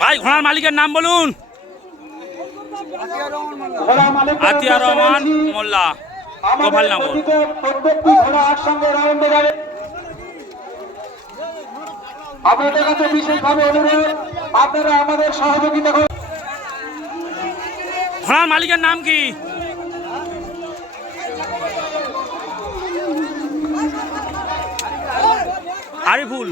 ভাই ঘোড়ার মালিকের নাম বলুন। আতিয়া রহমান মোল্লা গোপালনগর আপনাদের কাছে বিশেষভাবে অনুরোধ আপনারা আমাদের সহযোগিতা করুন ঘোড়ার মালিকের নাম কি? আরিফুল।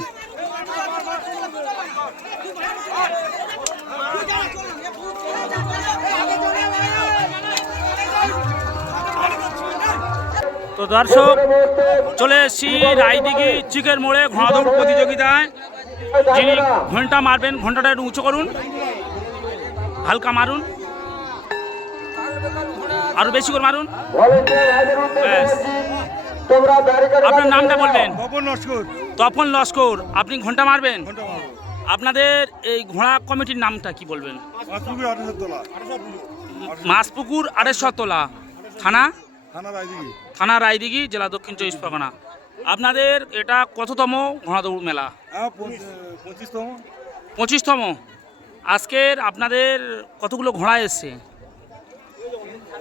তো দর্শক চলে এসেছি রায়দিঘি চিকের মোড়ে ঘোড়া দৌড় প্রতিযোগিতায়। যিনি ঘণ্টা মারবেন ঘন্টাটা একটু উঁচু করুন হালকা মারুন আরও বেশি করে মারুন। আপনার নামটা বলবেন? তপন তপন লস্কর আপনি ঘণ্টা মারবেন? আপনাদের এই ঘোড়া কমিটির নামটা কি বলবেন? মাসপুকুর আড়াইশো তোলা। থানা? থানা রায়দিঘি। জেলা দক্ষিণ চব্বিশ পরগনা। আপনাদের এটা কততম ঘোড়া দৌড় মেলা পঁচিশতম। আজকের আপনাদের কতগুলো ঘোড়া এসছে?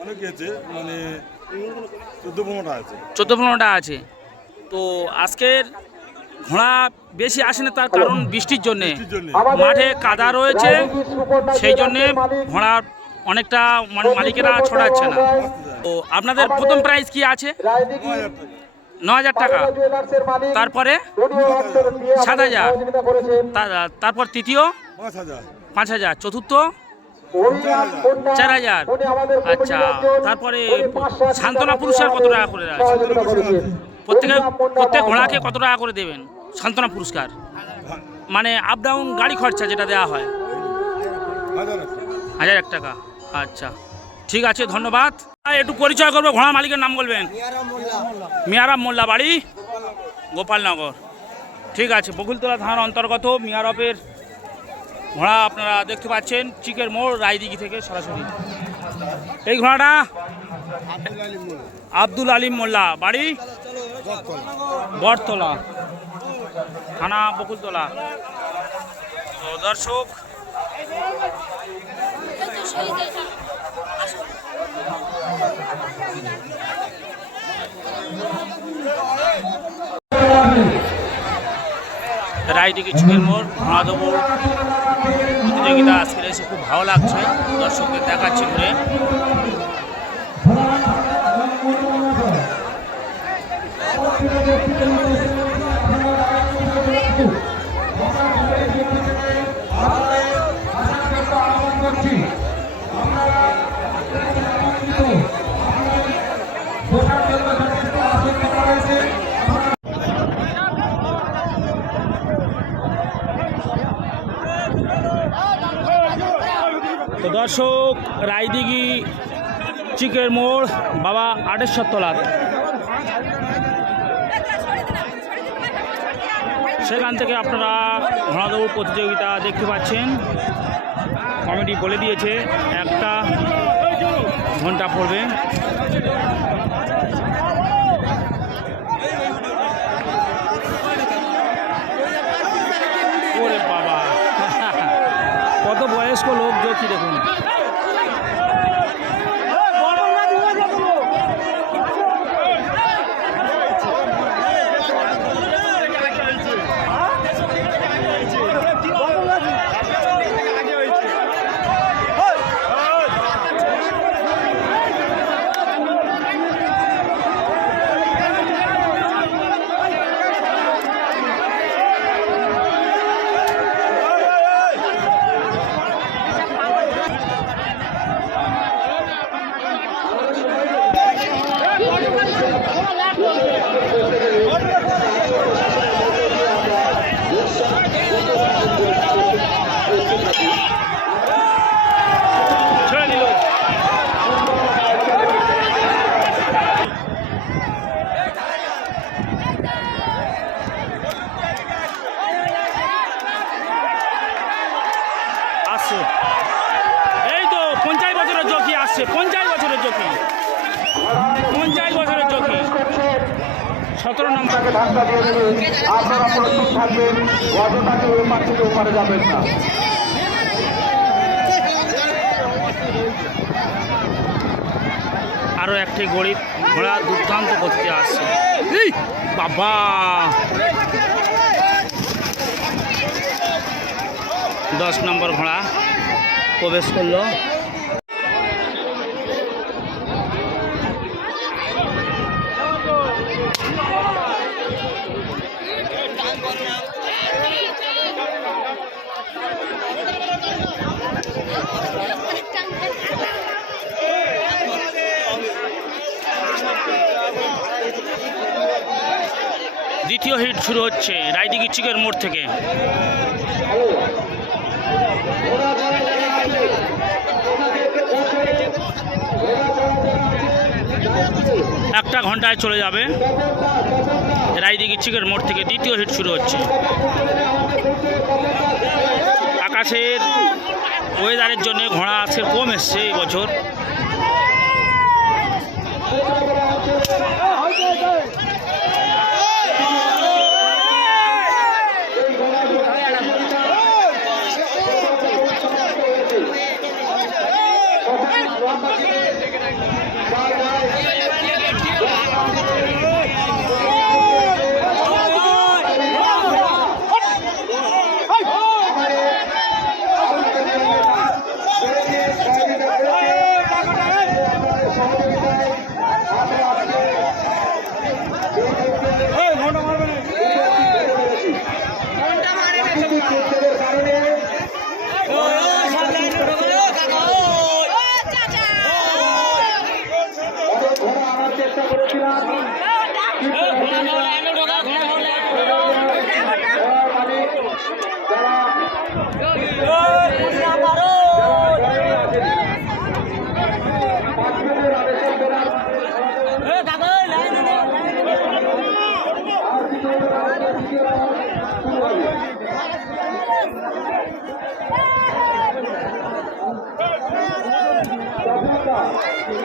অনেক মানে চোদ্দ পনেরোটা আছে। চোদ্দ পনেরোটা আছে। তো আজকের ঘোড়া বেশি আসে না তার কারণ বৃষ্টির জন্যে। মাঠে কাদা রয়েছে সেই জন্যে ঘোড়া অনেকটা মানে মালিকেরা ছড়াচ্ছে না। তো আপনাদের প্রথম প্রাইজ কি আছে? ন হাজার টাকা। তারপরে? সাত হাজার। তারপর তৃতীয়? পাঁচ হাজার। চতুর্থ? চার হাজার। আচ্ছা তারপরে সান্ত্বনা পুরস্কার কত টাকা করে আছে প্রত্যেকে প্রত্যেক ঘোড়াকে কত টাকা করে দেবেন? সান্ত্বনা পুরস্কার? মানে আপ ডাউন গাড়ি খরচা যেটা দেওয়া হয়। হাজার এক টাকা। আচ্ছা। ঠিক আছে ধন্যবাদ। একটু পরিচয় করব, ঘোড়া মালিকের নাম বলবেন? মিয়ারাম মোল্লা বাড়ি, গোপালনগর। ঠিক আছে, বকুলতলা থানার অন্তর্গত মিয়ারপের ঘোড়া আপনারা দেখতে পাচ্ছেন, চিকের মোড় রায়দিঘি থেকে সরাসরি। এই ঘোড়াটা আব্দুল আলিম মোল্লা বাড়ি, বটতলা, থানা বকুলতলা। দর্শক রায়দিকে ছুটির মোড় দৌড় প্রতিযোগিতা আজকে এসে খুব ভালো লাগছে। দর্শকদের দেখাচ্ছে ঘুরে। তো দর্শক রায়দিঘি চিকের মোড়, বাবা আটেশ্বর তলার সেখান থেকে আপনারা ঘোড়া দৌড় প্রতিযোগিতা দেখতে পাচ্ছেন। কমিটি বলে দিয়েছে, একটা ঘণ্টা পড়বে। ওরে বাবা। কত বয়স্ক লোক দেখি দেখুন। এই তো পঞ্চাশ বছরের চকি আসছে, পঞ্চাশ বছরের চকি পঞ্চাশ বছরের চকি সতেরো নম্বর। আপনারা প্রস্তুত থাকবেন থেকে ওপারে যাবেন না আরও একটি গরিব ঘোড়া দুর্দান্ত করতে আসছে। বাবা! দশ নম্বর ঘোড়া। প্রবেশ করল। দ্বিতীয় হিট শুরু হচ্ছে রায়দিঘি চিকের মোড় থেকে। একটা ঘন্টায় চলে যাবে। রায়দিঘি চিকের মোড় থেকে দ্বিতীয় হিট শুরু হচ্ছে। আকাশের ওয়েদারের জন্য ঘোড়া আজকে কম এসছে এই বছর।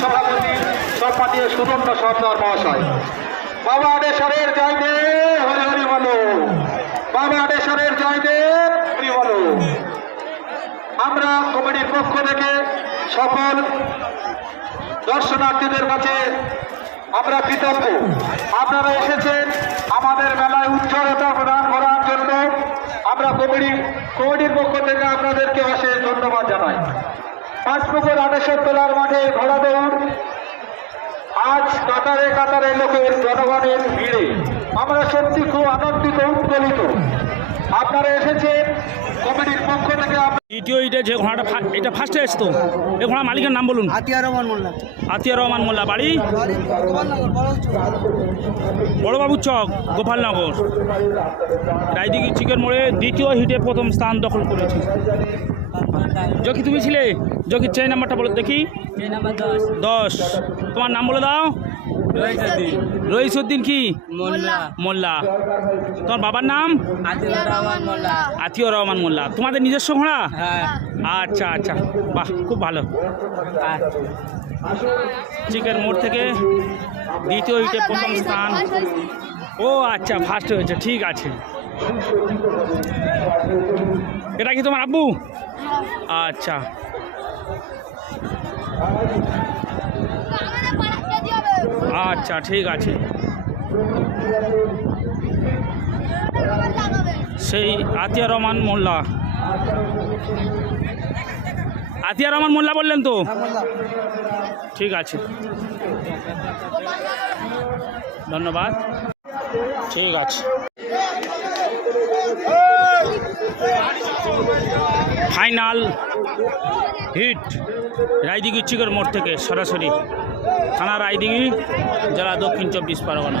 সভাপতি সম্মানীয় সুদণ্ড সর্দার মহাশয়। বাবা আদেশ্বরের জয় দে হরি হরি বলো। বাবা আদেশ্বরের জয় দে হরি বলো। আমরা কমিটির পক্ষ থেকে সকল দর্শনার্থীদের কাছে আমরা কৃতজ্ঞ। আপনারা এসেছেন আমাদের মেলায় উজ্জ্বলতা প্রদান করার জন্য। আমরা কমিটি কমিটির পক্ষ থেকে আপনাদেরকে অশেষ ধন্যবাদ জানাই। পাঁচপুকুর আটেশ্বর তোলার মাঠে ঘোড়া দৌড়। আজ কাতারে কাতারে লোকের জনগণের ভিড়ে। আমরা সত্যি খুব আনন্দিত উৎকলিত আপনারা এসেছেন কমিটির পক্ষ থেকে দ্বিতীয় হিটে যে ঘোড়াটা ফা- এটা ফার্স্টে এসতো এই ঘোড়া মালিকের নাম বলুন। আতিয়া রহমান মোল্লা। আতিয়া রহমান মোল্লা বাড়ি? বাড়ি গোপালনগর বড় বড়বাবু চক গোপালনগর। রায়দিঘি চিকেন মোড়ে দ্বিতীয় হিটে প্রথম স্থান দখল করেছে। জকি তুমি ছিলে? জকি চেই নাম্বারটা বলো দেখি। দশ। তোমার নাম বলে দাও। রইসুদ্দিন। কি? মোল্লা। তোমার বাবার নাম? আতিয়া রহমান মোল্লা। আতিউর রহমান মোল্লা। তোমাদের নিজস্ব ঘোড়া? হ্যাঁ। আচ্ছা আচ্ছা। বাহ খুব ভালো। চিকেন মোড় থেকে দ্বিতীয় হিটে প্রথম স্থান। ও আচ্ছা ফার্স্ট হয়েছে। ঠিক আছে। এটা কি তোমার আব্বু? আচ্ছা। আচ্ছা ঠিক আছে। সেই আতিয়া রহমান মোল্লা। আতিয়া রহমান মোল্লা বললেন তো? ঠিক আছে। ধন্যবাদ। ঠিক আছে। ফাইনাল হিট রায়দিঘি চিকের মোড় থেকে সরাসরি। থানা রায়দিঘি জেলা দক্ষিণ চব্বিশ পরগনা।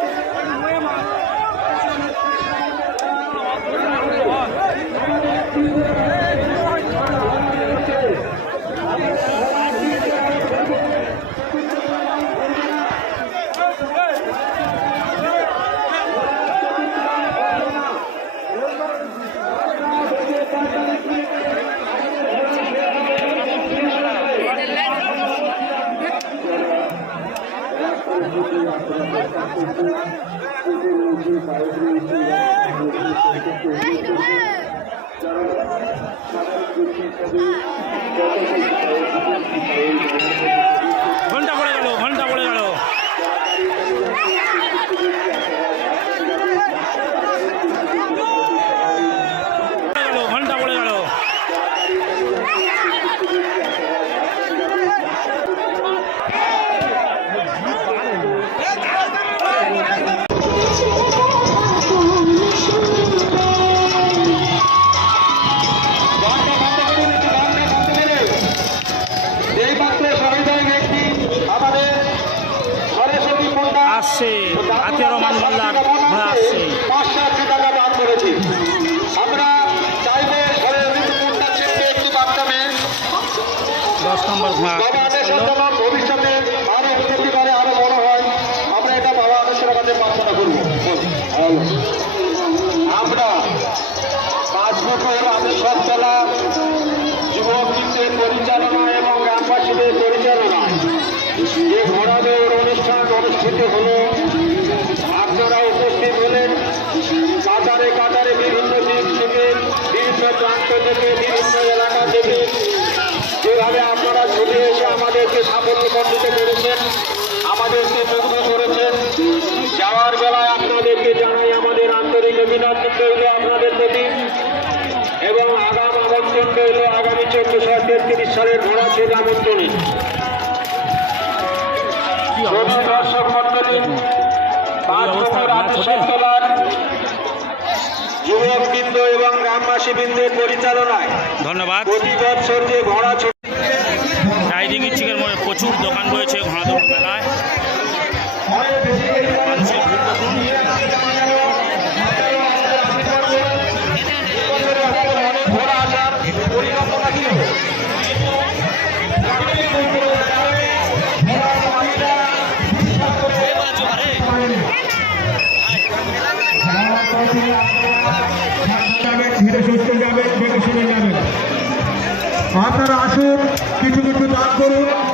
ঘণ্টা পড়ে নম্বর বাবা ভবিষ্যতে আরও উন্নতি করে আরও বড় হয়। আমরা এটা বাবা আদেশের কাছে প্রার্থনা করব। আমরা পাঁচ বছর সত্তলা যুবকদের পরিচালনা এবং গ্রামবাসীদের পরিচালনা। যে ঘোড়া দৌড় অনুষ্ঠান অনুষ্ঠিত হলো, আপনারা উপস্থিত হলেন। কাতারে কাতারে বিভিন্ন দিক থেকে, বিভিন্ন এলাকা থেকে। আমাদেরকে সাফল্যমণ্ডিত করেছেন আমাদেরকে মুগ্ধ করেছেন। যাওয়ার বেলায় আপনাদেরকে জানাই আমাদের আন্তরিক অভিনন্দন রইল আপনাদের প্রতি। এবং আগাম আমন্ত্রণ রইল আগামী চোদ্দশো তেত্রিশ সালের ঘোড়া ছেদ আমন্ত্রণে দর্শক মন্ডলী পাঁচ বছর আত্মসত্তলার যুবকবৃন্দ এবং গ্রামবাসীবৃন্দের পরিচালনায় ধন্যবাদ। প্রতি বছর যে ঘোড়া ছোট রাইডিং চিকের মোড়ে প্রচুর দোকান রয়েছে ঘোড়া দৌড় মেলায় আপনারা আসুন কিছু কিছু দান করুন।